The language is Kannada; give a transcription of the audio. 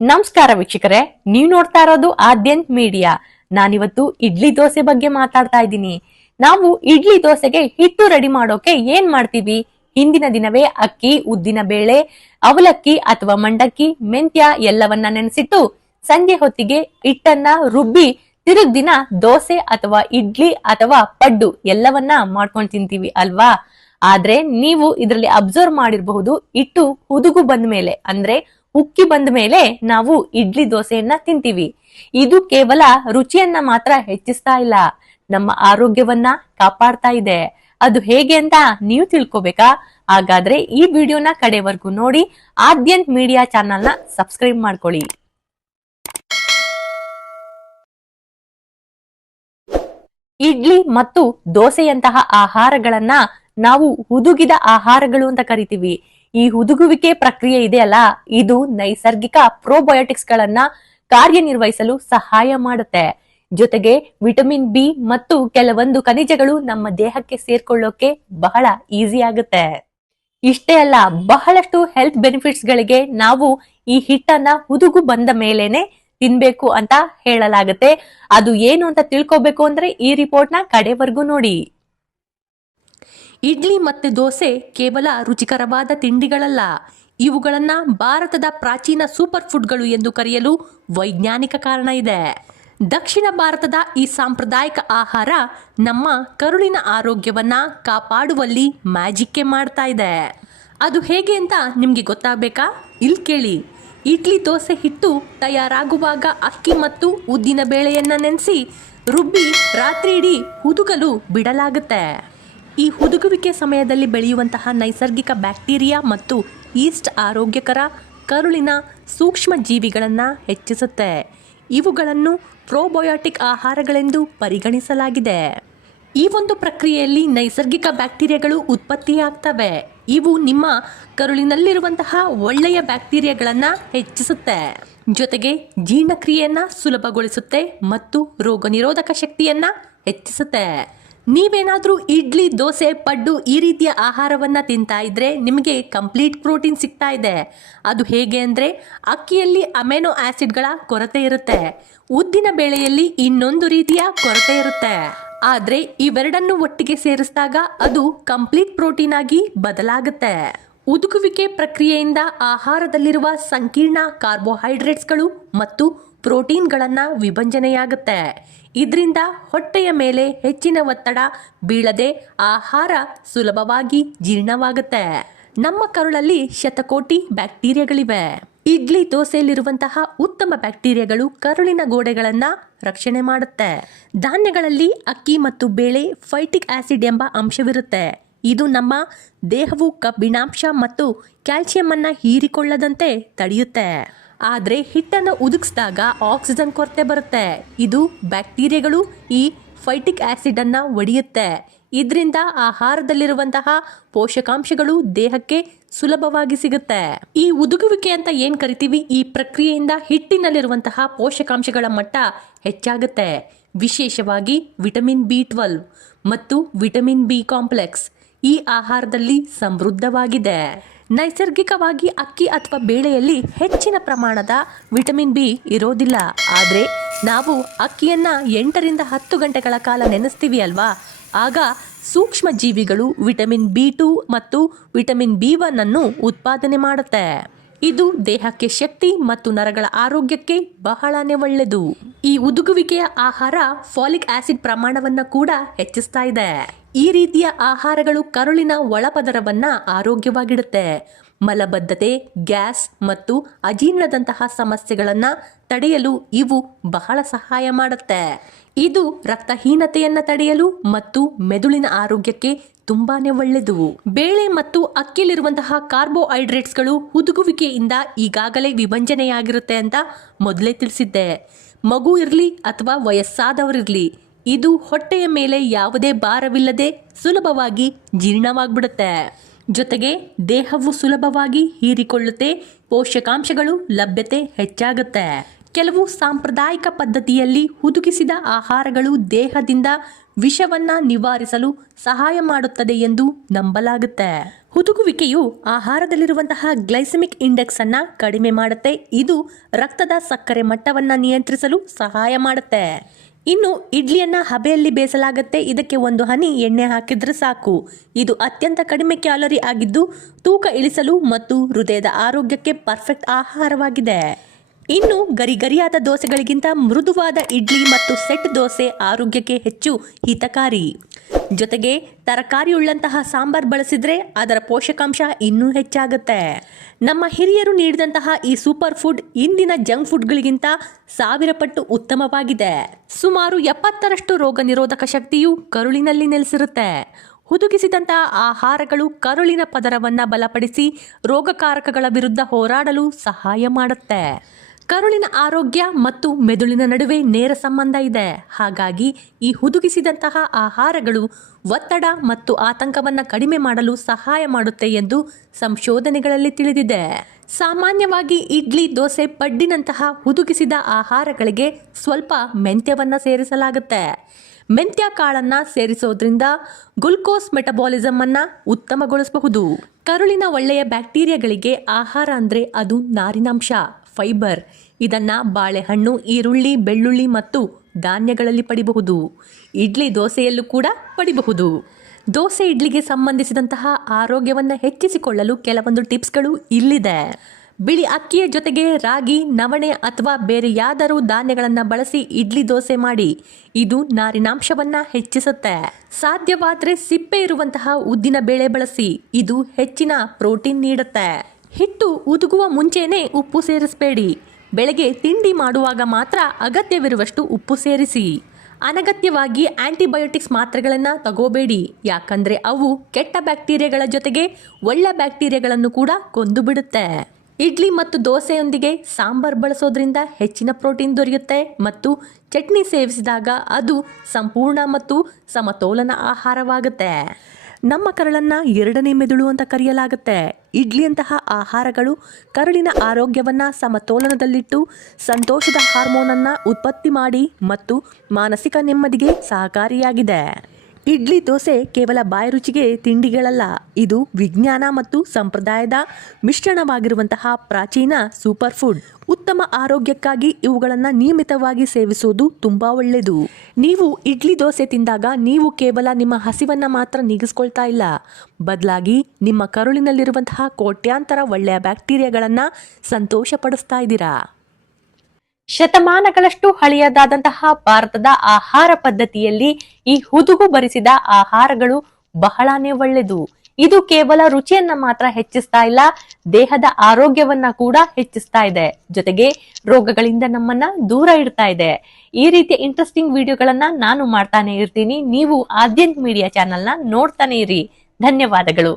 ನಮಸ್ಕಾರ ವೀಕ್ಷಕರೇ, ನೀವು ನೋಡ್ತಾ ಇರೋದು ಆದ್ಯಂತ್ ಮೀಡಿಯಾ. ನಾನಿವತ್ತು ಇಡ್ಲಿ ದೋಸೆ ಬಗ್ಗೆ ಮಾತಾಡ್ತಾ ಇದ್ದೀನಿ. ನಾವು ಇಡ್ಲಿ ದೋಸೆಗೆ ಹಿಟ್ಟು ರೆಡಿ ಮಾಡೋಕೆ ಏನ್ ಮಾಡ್ತೀವಿ? ಹಿಂದಿನ ದಿನವೇ ಅಕ್ಕಿ, ಉದ್ದಿನ ಬೇಳೆ, ಅವಲಕ್ಕಿ ಅಥವಾ ಮಂಡಕ್ಕಿ, ಮೆಂತ್ಯ ಎಲ್ಲವನ್ನ ನೆನೆಸಿಟ್ಟು ಸಂಜೆ ಹೊತ್ತಿಗೆ ಹಿಟ್ಟನ್ನ ರುಬ್ಬಿ ತಿರುಗ್ ದಿನ ದೋಸೆ ಅಥವಾ ಇಡ್ಲಿ ಅಥವಾ ಪಡ್ಡು ಎಲ್ಲವನ್ನ ಮಾಡ್ಕೊಂಡು ತಿಂತೀವಿ ಅಲ್ವಾ? ಆದ್ರೆ ನೀವು ಇದರಲ್ಲಿ ಅಬ್ಸರ್ವ್ ಮಾಡಿರಬಹುದು, ಹಿಟ್ಟು ಹುದುಗು ಬಂದ ಮೇಲೆ ಅಂದ್ರೆ ಉಕ್ಕಿ ಬಂದ ಮೇಲೆ ನಾವು ಇಡ್ಲಿ ದೋಸೆಯನ್ನ ತಿಂತೀವಿ. ಇದು ಕೇವಲ ರುಚಿಯನ್ನ ಮಾತ್ರ ಹೆಚ್ಚಿಸ್ತಾ ಇಲ್ಲ, ನಮ್ಮ ಆರೋಗ್ಯವನ್ನ ಕಾಪಾಡ್ತಾ ಇದೆ. ಅದು ಹೇಗೆ ಅಂತ ನೀವು ತಿಳ್ಕೊಬೇಕಾ? ಹಾಗಾದ್ರೆ ಈ ವಿಡಿಯೋನ ಕಡೆವರೆಗೂ ನೋಡಿ, ಆದ್ಯಂತ್ ಮೀಡಿಯಾ ಚಾನಲ್ ನ ಸಬ್ಸ್ಕ್ರೈಬ್ ಮಾಡ್ಕೊಳ್ಳಿ. ಇಡ್ಲಿ ಮತ್ತು ದೋಸೆಯಂತಹ ಆಹಾರಗಳನ್ನ ನಾವು ಹುದುಗಿದ ಆಹಾರಗಳು ಅಂತ ಕರಿತೀವಿ. ಈ ಹುದುಗುವಿಕೆ ಪ್ರಕ್ರಿಯೆ ಇದೆಯಲ್ಲ, ಇದು ನೈಸರ್ಗಿಕ ಪ್ರೋಬಯೋಟಿಕ್ಸ್ ಗಳನ್ನ ಕಾರ್ಯನಿರ್ವಹಿಸಲು ಸಹಾಯ ಮಾಡುತ್ತೆ. ಜೊತೆಗೆ ವಿಟಮಿನ್ ಬಿ ಮತ್ತು ಕೆಲವೊಂದು ಖನಿಜಗಳು ನಮ್ಮ ದೇಹಕ್ಕೆ ಸೇರ್ಕೊಳ್ಳೋಕೆ ಬಹಳ ಈಸಿ ಆಗುತ್ತೆ. ಇಷ್ಟೇ ಅಲ್ಲ, ಬಹಳಷ್ಟು ಹೆಲ್ತ್ ಬೆನಿಫಿಟ್ಸ್ ಗಳಿಗೆ ನಾವು ಈ ಹಿಟ್ಟನ್ನ ಹುದುಗು ಬಂದ ಮೇಲೇನೆ ತಿನ್ಬೇಕು ಅಂತ ಹೇಳಲಾಗುತ್ತೆ. ಅದು ಏನು ಅಂತ ತಿಳ್ಕೊಬೇಕು ಅಂದ್ರೆ ಈ ರಿಪೋರ್ಟ್ ನ ಕಡೆವರೆಗೂ ನೋಡಿ. ಇಡ್ಲಿ ಮತ್ತು ದೋಸೆ ಕೇವಲ ರುಚಿಕರವಾದ ತಿಂಡಿಗಳಲ್ಲ, ಇವುಗಳನ್ನ ಭಾರತದ ಪ್ರಾಚೀನ ಸೂಪರ್ ಫುಡ್ಗಳು ಎಂದು ಕರೆಯಲು ವೈಜ್ಞಾನಿಕ ಕಾರಣ ಇದೆ. ದಕ್ಷಿಣ ಭಾರತದ ಈ ಸಾಂಪ್ರದಾಯಿಕ ಆಹಾರ ನಮ್ಮ ಕರುಳಿನ ಆರೋಗ್ಯವನ್ನ ಕಾಪಾಡುವಲ್ಲಿ ಮ್ಯಾಜಿಕ್ಕೇ ಮಾಡ್ತಾ ಇದೆ. ಅದು ಹೇಗೆ ಅಂತ ನಿಮ್ಗೆ ಗೊತ್ತಾಗಬೇಕಾ? ಇಲ್ಲಿ ಕೇಳಿ. ಇಡ್ಲಿ ದೋಸೆ ಹಿಟ್ಟು ತಯಾರಾಗುವಾಗ ಅಕ್ಕಿ ಮತ್ತು ಉದ್ದಿನ ಬೇಳೆಯನ್ನ ನೆನೆಸಿ ರುಬ್ಬಿ ರಾತ್ರಿ ಇಡೀ ಹುದುಗಲು ಬಿಡಲಾಗುತ್ತೆ. ಈ ಹುದುಗುವಿಕೆ ಸಮಯದಲ್ಲಿ ಬೆಳೆಯುವಂತಹ ನೈಸರ್ಗಿಕ ಬ್ಯಾಕ್ಟೀರಿಯಾ ಮತ್ತು ಈಸ್ಟ್ ಆರೋಗ್ಯಕರ ಕರುಳಿನ ಸೂಕ್ಷ್ಮ ಜೀವಿಗಳನ್ನು ಹೆಚ್ಚಿಸುತ್ತೆ. ಇವುಗಳನ್ನು ಪ್ರೋಬಯೋಟಿಕ್ ಆಹಾರಗಳೆಂದು ಪರಿಗಣಿಸಲಾಗಿದೆ. ಈ ಒಂದು ಪ್ರಕ್ರಿಯೆಯಲ್ಲಿ ನೈಸರ್ಗಿಕ ಬ್ಯಾಕ್ಟೀರಿಯಾಗಳು ಉತ್ಪತ್ತಿಯಾಗ್ತವೆ. ಇವು ನಿಮ್ಮ ಕರುಳಿನಲ್ಲಿರುವಂತಹ ಒಳ್ಳೆಯ ಬ್ಯಾಕ್ಟೀರಿಯಾಗಳನ್ನು ಹೆಚ್ಚಿಸುತ್ತೆ. ಜೊತೆಗೆ ಜೀರ್ಣಕ್ರಿಯೆಯನ್ನು ಸುಲಭಗೊಳಿಸುತ್ತೆ ಮತ್ತು ರೋಗ ನಿರೋಧಕ ಶಕ್ತಿಯನ್ನು ಹೆಚ್ಚಿಸುತ್ತೆ. ನೀವೇನಾದ್ರೂ ಇಡ್ಲಿ, ದೋಸೆ, ಪಡ್ಡು ಈ ರೀತಿಯ ಆಹಾರವನ್ನ ತಿಂತಾ ಇದ್ರೆ ನಿಮಗೆ ಕಂಪ್ಲೀಟ್ ಪ್ರೋಟೀನ್ ಸಿಗ್ತಾ ಇದೆ. ಅದು ಹೇಗೆ ಅಂದ್ರೆ, ಅಕ್ಕಿಯಲ್ಲಿ ಅಮೆನೋ ಆಸಿಡ್ಗಳ ಕೊರತೆ ಇರುತ್ತೆ, ಉದ್ದಿನ ಬೇಳೆಯಲ್ಲಿ ಇನ್ನೊಂದು ರೀತಿಯ ಕೊರತೆ ಇರುತ್ತೆ. ಆದ್ರೆ ಇವೆರಡನ್ನು ಒಟ್ಟಿಗೆ ಸೇರಿಸಿದಾಗ ಅದು ಕಂಪ್ಲೀಟ್ ಪ್ರೋಟೀನ್ ಆಗಿ ಬದಲಾಗುತ್ತೆ. ಉದುಗುವಿಕೆ ಪ್ರಕ್ರಿಯೆಯಿಂದ ಆಹಾರದಲ್ಲಿರುವ ಸಂಕೀರ್ಣ ಕಾರ್ಬೋಹೈಡ್ರೇಟ್ಸ್ಗಳು ಮತ್ತು ಪ್ರೋಟೀನ್ಗಳನ್ನ ವಿಭಜನೆಯಾಗುತ್ತೆ. ಇದರಿಂದ ಹೊಟ್ಟೆಯ ಮೇಲೆ ಹೆಚ್ಚಿನ ಒತ್ತಡ ಬೀಳದೆ ಆಹಾರ ಸುಲಭವಾಗಿ ಜೀರ್ಣವಾಗುತ್ತೆ. ನಮ್ಮ ಕರುಳಲ್ಲಿ ಶತಕೋಟಿ ಬ್ಯಾಕ್ಟೀರಿಯಾಗಳಿವೆ. ಇಡ್ಲಿ ದೋಸೆಯಲ್ಲಿರುವಂತಹ ಉತ್ತಮ ಬ್ಯಾಕ್ಟೀರಿಯಾಗಳು ಕರುಳಿನ ಗೋಡೆಗಳನ್ನ ರಕ್ಷಣೆ ಮಾಡುತ್ತೆ. ಧಾನ್ಯಗಳಲ್ಲಿ ಅಕ್ಕಿ ಮತ್ತು ಬೇಳೆ ಫೈಟಿಕ್ ಆಸಿಡ್ ಎಂಬ ಅಂಶವಿರುತ್ತೆ. ಇದು ನಮ್ಮ ದೇಹವು ಕಬ್ಬಿಣಾಂಶ ಮತ್ತು ಕ್ಯಾಲ್ಸಿಯಂ ಅನ್ನ ಹೀರಿಕೊಳ್ಳದಂತೆ ತಡೆಯುತ್ತೆ. ಆದರೆ ಹಿಟ್ಟನ್ನು ಉದುಗಿಸಿದಾಗ ಆಕ್ಸಿಜನ್ ಕೊರತೆ ಬರುತ್ತೆ. ಇದು ಬ್ಯಾಕ್ಟೀರಿಯಾಗಳು ಈ ಫೈಟಿಕ್ ಆಸಿಡ್ ಅನ್ನ ಒಡೆಯುತ್ತೆ. ಇದರಿಂದ ಆಹಾರದಲ್ಲಿರುವಂತಹ ಪೋಷಕಾಂಶಗಳು ದೇಹಕ್ಕೆ ಸುಲಭವಾಗಿ ಸಿಗುತ್ತೆ. ಈ ಉದುಗುವಿಕೆ ಅಂತ ಏನ್ ಕರಿತೀವಿ, ಈ ಪ್ರಕ್ರಿಯೆಯಿಂದ ಹಿಟ್ಟಿನಲ್ಲಿರುವಂತಹ ಪೋಷಕಾಂಶಗಳ ಮಟ್ಟ ಹೆಚ್ಚಾಗುತ್ತೆ. ವಿಶೇಷವಾಗಿ ವಿಟಮಿನ್ ಬಿ12 ಮತ್ತು ವಿಟಮಿನ್ ಬಿ ಕಾಂಪ್ಲೆಕ್ಸ್ ಈ ಆಹಾರದಲ್ಲಿ ಸಮೃದ್ಧವಾಗಿದೆ. ನೈಸರ್ಗಿಕವಾಗಿ ಅಕ್ಕಿ ಅಥವಾ ಬೇಳೆಯಲ್ಲಿ ಹೆಚ್ಚಿನ ಪ್ರಮಾಣದ ವಿಟಮಿನ್ ಬಿ ಇರೋದಿಲ್ಲ. ಆದರೆ ನಾವು ಅಕ್ಕಿಯನ್ನ 8 ರಿಂದ 10 ಗಂಟೆಗಳ ಕಾಲ ನೆನೆಸ್ತೀವಿ ಅಲ್ವಾ, ಆಗ ಸೂಕ್ಷ್ಮ ಜೀವಿಗಳು ವಿಟಮಿನ್ ಬಿ2 ಮತ್ತು ವಿಟಮಿನ್ ಬಿ1 ಅನ್ನು ಉತ್ಪಾದನೆ ಮಾಡುತ್ತೆ. ಇದು ದೇಹಕ್ಕೆ ಶಕ್ತಿ ಮತ್ತು ನರಗಳ ಆರೋಗ್ಯಕ್ಕೆ ಬಹಳನೇ ಒಳ್ಳೆಯದು. ಈ ಉದುಗುವಿಕೆಯ ಆಹಾರ ಫಾಲಿಕ್ ಆಸಿಡ್ ಪ್ರಮಾಣವನ್ನ ಕೂಡ ಹೆಚ್ಚಿಸ್ತಾ ಇದೆ. ಈ ರೀತಿಯ ಆಹಾರಗಳು ಕರುಳಿನ ಒಳಪದರವನ್ನ ಆರೋಗ್ಯವಾಗಿಡುತ್ತೆ. ಮಲಬದ್ಧತೆ, ಗ್ಯಾಸ್ ಮತ್ತು ಅಜೀರ್ಣದಂತಹ ಸಮಸ್ಯೆಗಳನ್ನ ತಡೆಯಲು ಇವು ಬಹಳ ಸಹಾಯ ಮಾಡುತ್ತೆ. ಇದು ರಕ್ತಹೀನತೆಯನ್ನ ತಡೆಯಲು ಮತ್ತು ಮೆದುಳಿನ ಆರೋಗ್ಯಕ್ಕೆ ತುಂಬಾನೇ ಒಳ್ಳೆಯದು. ಬೇಳೆ ಮತ್ತು ಅಕ್ಕಿಲಿರುವಂತಹ ಕಾರ್ಬೋಹೈಡ್ರೇಟ್ಸ್ಗಳು ಹುದುಗುವಿಕೆಯಿಂದ ಈಗಾಗಲೇ ವಿಭಜನೆಯಾಗಿರುತ್ತೆ ಅಂತ ಮೊದಲೇ ತಿಳಿಸಿದ್ದೆ. ಮಗು ಇರಲಿ ಅಥವಾ ವಯಸ್ಸಾದವರಿರಲಿ, ಇದು ಹೊಟ್ಟೆಯ ಮೇಲೆ ಯಾವುದೇ ಭಾರವಿಲ್ಲದೆ ಸುಲಭವಾಗಿ ಜೀರ್ಣವಾಗ್ಬಿಡುತ್ತೆ. ಜೊತೆಗೆ ದೇಹವು ಸುಲಭವಾಗಿ ಹೀರಿಕೊಳ್ಳುತ್ತೆ, ಪೋಷಕಾಂಶಗಳು ಲಭ್ಯತೆ ಹೆಚ್ಚಾಗುತ್ತೆ. ಕೆಲವು ಸಾಂಪ್ರದಾಯಿಕ ಪದ್ಧತಿಯಲ್ಲಿ ಹುದುಗಿಸಿದ ಆಹಾರಗಳು ದೇಹದಿಂದ ವಿಷವನ್ನ ನಿವಾರಿಸಲು ಸಹಾಯ ಮಾಡುತ್ತದೆ ಎಂದು ನಂಬಲಾಗುತ್ತೆ. ಹುದುಗುವಿಕೆಯು ಆಹಾರದಲ್ಲಿರುವಂತಹ ಗ್ಲೈಸೆಮಿಕ್ ಇಂಡೆಕ್ಸ್ ಅನ್ನ ಕಡಿಮೆ ಮಾಡುತ್ತೆ. ಇದು ರಕ್ತದ ಸಕ್ಕರೆ ಮಟ್ಟವನ್ನ ನಿಯಂತ್ರಿಸಲು ಸಹಾಯ ಮಾಡುತ್ತೆ. ಇನ್ನು ಇಡ್ಲಿಯನ್ನ ಹಬೆಯಲ್ಲಿ ಬೇಯಿಸಲಾಗುತ್ತೆ. ಇದಕ್ಕೆ ಒಂದು ಹನಿ ಎಣ್ಣೆ ಹಾಕಿದ್ರೆ ಸಾಕು. ಇದು ಅತ್ಯಂತ ಕಡಿಮೆ ಕ್ಯಾಲೋರಿ ಆಗಿದ್ದು ತೂಕ ಇಳಿಸಲು ಮತ್ತು ಹೃದಯದ ಆರೋಗ್ಯಕ್ಕೆ ಪರ್ಫೆಕ್ಟ್ ಆಹಾರವಾಗಿದೆ. ಇನ್ನು ಗರಿಗರಿಯಾದ ದೋಸೆಗಳಿಗಿಂತ ಮೃದುವಾದ ಇಡ್ಲಿ ಮತ್ತು ಸೆಟ್ ದೋಸೆ ಆರೋಗ್ಯಕ್ಕೆ ಹೆಚ್ಚು ಹಿತಕಾರಿ. ಜೊತೆಗೆ ತರಕಾರಿಯುಳ್ಳಂತಹ ಸಾಂಬಾರ್ ಬಳಸಿದ್ರೆ ಅದರ ಪೋಷಕಾಂಶ ಇನ್ನೂ ಹೆಚ್ಚಾಗುತ್ತೆ. ನಮ್ಮ ಹಿರಿಯರು ನೀಡಿದಂತಹ ಈ ಸೂಪರ್ ಫುಡ್ ಇಂದಿನ ಜಂಕ್ ಫುಡ್ಗಳಿಗಿಂತ 1000 ಪಟ್ಟು ಉತ್ತಮವಾಗಿದೆ. ಸುಮಾರು 70ರಷ್ಟು ರೋಗ ನಿರೋಧಕ ಶಕ್ತಿಯು ಕರುಳಿನಲ್ಲಿ ನೆಲೆಸಿರುತ್ತೆ. ಹುದುಗಿಸಿದಂತಹ ಆಹಾರಗಳು ಕರುಳಿನ ಪದರವನ್ನು ಬಲಪಡಿಸಿ ರೋಗಕಾರಕಗಳ ವಿರುದ್ಧ ಹೋರಾಡಲು ಸಹಾಯ ಮಾಡುತ್ತೆ. ಕರುಳಿನ ಆರೋಗ್ಯ ಮತ್ತು ಮೆದುಳಿನ ನಡುವೆ ನೇರ ಸಂಬಂಧ ಇದೆ. ಹಾಗಾಗಿ ಈ ಹುದುಗಿಸಿದಂತಹ ಆಹಾರಗಳು ಒತ್ತಡ ಮತ್ತು ಆತಂಕವನ್ನು ಕಡಿಮೆ ಮಾಡಲು ಸಹಾಯ ಮಾಡುತ್ತೆ ಎಂದು ಸಂಶೋಧನೆಗಳಲ್ಲಿ ತಿಳಿದಿದೆ. ಸಾಮಾನ್ಯವಾಗಿ ಇಡ್ಲಿ, ದೋಸೆ, ಪಡ್ಡಿನಂತಹ ಹುದುಗಿಸಿದ ಆಹಾರಗಳಿಗೆ ಸ್ವಲ್ಪ ಮೆಂತ್ಯವನ್ನು ಸೇರಿಸಲಾಗುತ್ತೆ. ಮೆಂತ್ಯ ಕಾಳನ್ನು ಸೇರಿಸೋದ್ರಿಂದ ಗ್ಲೂಕೋಸ್ ಮೆಟಬಾಲಿಸಮ್ ಅನ್ನು ಉತ್ತಮಗೊಳಿಸಬಹುದು. ಕರುಳಿನ ಒಳ್ಳೆಯ ಬ್ಯಾಕ್ಟೀರಿಯಾಗಳಿಗೆ ಆಹಾರ ಅಂದರೆ ಅದು ನಾರಿನಾಂಶ, ಫೈಬರ್. ಇದನ್ನು ಬಾಳೆಹಣ್ಣು, ಈರುಳ್ಳಿ, ಬೆಳ್ಳುಳ್ಳಿ ಮತ್ತು ಧಾನ್ಯಗಳಲ್ಲಿ ಪಡಿಬಹುದು. ಇಡ್ಲಿ, ದೋಸೆಯಲ್ಲೂ ಕೂಡ ಪಡಿಬಹುದು. ದೋಸೆ, ಇಡ್ಲಿಗೆ ಸಂಬಂಧಿಸಿದಂತಹ ಆರೋಗ್ಯವನ್ನು ಹೆಚ್ಚಿಸಿಕೊಳ್ಳಲು ಕೆಲವೊಂದು ಟಿಪ್ಸ್ಗಳು ಇಲ್ಲಿದೆ. ಬಿಳಿ ಅಕ್ಕಿಯ ಜೊತೆಗೆ ರಾಗಿ, ನವಣೆ ಅಥವಾ ಬೇರೆ ಯಾವ್ದಾರೂ ಧಾನ್ಯಗಳನ್ನು ಬಳಸಿ ಇಡ್ಲಿ, ದೋಸೆ ಮಾಡಿ. ಇದು ನಾರಿನಾಂಶವನ್ನು ಹೆಚ್ಚಿಸುತ್ತೆ. ಸಾಧ್ಯವಾದರೆ ಸಿಪ್ಪೆ ಇರುವಂತಹ ಉದ್ದಿನ ಬೇಳೆ ಬಳಸಿ. ಇದು ಹೆಚ್ಚಿನ ಪ್ರೋಟೀನ್ ನೀಡುತ್ತೆ. ಹಿಟ್ಟು ಉದುಗುವ ಮುಂಚೆನೇ ಉಪ್ಪು ಸೇರಿಸಬೇಡಿ. ಬೆಳಗ್ಗೆ ತಿಂಡಿ ಮಾಡುವಾಗ ಮಾತ್ರ ಅಗತ್ಯವಿರುವಷ್ಟು ಉಪ್ಪು ಸೇರಿಸಿ. ಅನಗತ್ಯವಾಗಿ ಆಂಟಿಬಯೋಟಿಕ್ಸ್ ಮಾತ್ರೆಗಳನ್ನು ತಗೋಬೇಡಿ. ಯಾಕಂದರೆ ಅವು ಕೆಟ್ಟ ಬ್ಯಾಕ್ಟೀರಿಯಾಗಳ ಜೊತೆಗೆ ಒಳ್ಳೆ ಬ್ಯಾಕ್ಟೀರಿಯಾಗಳನ್ನು ಕೂಡ ಕೊಂದು ಬಿಡುತ್ತೆ. ಇಡ್ಲಿ ಮತ್ತು ದೋಸೆಯೊಂದಿಗೆ ಸಾಂಬಾರ್ ಬಳಸೋದ್ರಿಂದ ಹೆಚ್ಚಿನ ಪ್ರೋಟೀನ್ ದೊರೆಯುತ್ತೆ ಮತ್ತು ಚಟ್ನಿ ಸೇವಿಸಿದಾಗ ಅದು ಸಂಪೂರ್ಣ ಮತ್ತು ಸಮತೋಲನ ಆಹಾರವಾಗುತ್ತೆ. ನಮ್ಮ ಕರಳನ್ನು 2ನೇ ಮೆದುಳು ಅಂತ ಕರೆಯಲಾಗುತ್ತೆ. ಇಡ್ಲಿಯಂತಹ ಆಹಾರಗಳು ಕರುಳಿನ ಆರೋಗ್ಯವನ್ನು ಸಮತೋಲನದಲ್ಲಿಟ್ಟು ಸಂತೋಷದ ಹಾರ್ಮೋನನ್ನು ಉತ್ಪತ್ತಿ ಮಾಡಿ ಮತ್ತು ಮಾನಸಿಕ ನೆಮ್ಮದಿಗೆ ಸಹಕಾರಿಯಾಗಿದೆ. ಇಡ್ಲಿ, ದೋಸೆ ಕೇವಲ ಬಾಯಿ ರುಚಿಗೆ ತಿಂಡಿಗಳಲ್ಲ. ಇದು ವಿಜ್ಞಾನ ಮತ್ತು ಸಂಪ್ರದಾಯದ ಮಿಶ್ರಣವಾಗಿರುವಂತಹ ಪ್ರಾಚೀನ ಸೂಪರ್ ಫುಡ್. ಉತ್ತಮ ಆರೋಗ್ಯಕ್ಕಾಗಿ ಇವುಗಳನ್ನು ನಿಯಮಿತವಾಗಿ ಸೇವಿಸುವುದು ತುಂಬ ಒಳ್ಳೆಯದು. ನೀವು ಇಡ್ಲಿ, ದೋಸೆ ತಿಂದಾಗ ನೀವು ಕೇವಲ ನಿಮ್ಮ ಹಸಿವನ್ನು ಮಾತ್ರ ನೀಗಿಸ್ಕೊಳ್ತಾ ಇಲ್ಲ, ಬದಲಾಗಿ ನಿಮ್ಮ ಕರುಳಿನಲ್ಲಿರುವಂತಹ ಕೋಟ್ಯಾಂತರ ಒಳ್ಳೆಯ ಬ್ಯಾಕ್ಟೀರಿಯಾಗಳನ್ನು ಸಂತೋಷಪಡಿಸ್ತಾ ಇದ್ದೀರಾ. ಶತಮಾನಗಳಷ್ಟು ಹಳೆಯದಾದಂತಹ ಭಾರತದ ಆಹಾರ ಪದ್ಧತಿಯಲ್ಲಿ ಈ ಹುದುಗು ಭರಿಸಿದ ಆಹಾರಗಳು ಬಹಳಾನೇ ಒಳ್ಳೆಯದು. ಇದು ಕೇವಲ ರುಚಿಯನ್ನ ಮಾತ್ರ ಹೆಚ್ಚಿಸ್ತಾ ಇಲ್ಲ, ದೇಹದ ಆರೋಗ್ಯವನ್ನ ಕೂಡ ಹೆಚ್ಚಿಸ್ತಾ ಇದೆ. ಜೊತೆಗೆ ರೋಗಗಳಿಂದ ನಮ್ಮನ್ನ ದೂರ ಇಡ್ತಾ ಇದೆ. ಈ ರೀತಿಯ ಇಂಟ್ರೆಸ್ಟಿಂಗ್ ವಿಡಿಯೋಗಳನ್ನ ನಾನು ಮಾಡ್ತಾನೆ ಇರ್ತೀನಿ. ನೀವು ಆದ್ಯಂತ್ ಮೀಡಿಯಾ ಚಾನೆಲ್ನ ನೋಡ್ತಾನೆ ಇರಿ. ಧನ್ಯವಾದಗಳು.